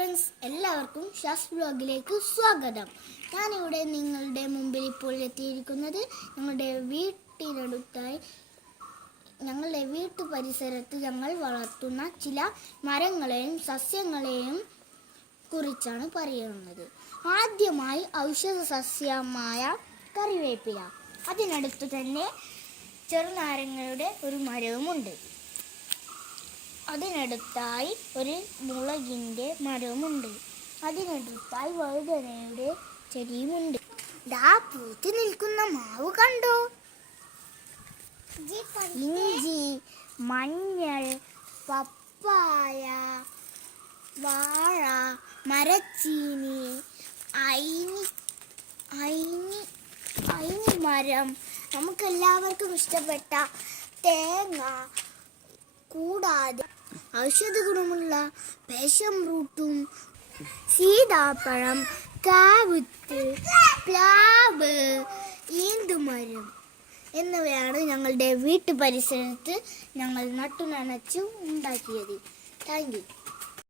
Friends, എല്ലാവർക്കും ഷാസ് വ്ലോഗിലേക്ക് സ്വാഗതം. ഞാനിവിടെ നിങ്ങളുടെ മുമ്പിൽ ഇപ്പോൾ എത്തിയിരിക്കുന്നത് ഞങ്ങളുടെ വീട്ടു പരിസരത്ത് ഞങ്ങൾ വളർത്തുന്ന ചില മരങ്ങളെയും സസ്യങ്ങളെയും കുറിച്ചാണ് പറയുന്നത്. ആദ്യമായി ഔഷധ സസ്യമായ കറിവേപ്പില. അതിനടുത്ത് തന്നെ ചെറുനാരങ്ങയുടെ ഒരു മരവുമുണ്ട്. അതിനടുത്തായി ഒരു മുളകിൻ്റെ മരവുമുണ്ട്. അതിനടുത്തായി വഴുതനയുടെ ചെടിയുമുണ്ട്. പൂത്ത് നിൽക്കുന്ന മാവ് കണ്ടോ? ഇഞ്ചി, മഞ്ഞൾ, പപ്പായ, വാഴ, മരച്ചീനി, അയിനി മരം, നമുക്കെല്ലാവർക്കും ഇഷ്ടപ്പെട്ട തേങ്ങ, കൂടാതെ ഔഷധ ഗുണമുള്ള പേഷം റൂട്ടും, സീതാപ്പഴം, കാവുത്ത്, പ്ലാവ്, ഈന്തുമരം എന്നിവയാണ് ഞങ്ങളുടെ വീട്ടു പരിസരത്ത് ഞങ്ങൾ നട്ടുനനച്ചു ഉണ്ടാക്കിയത്. Thank you.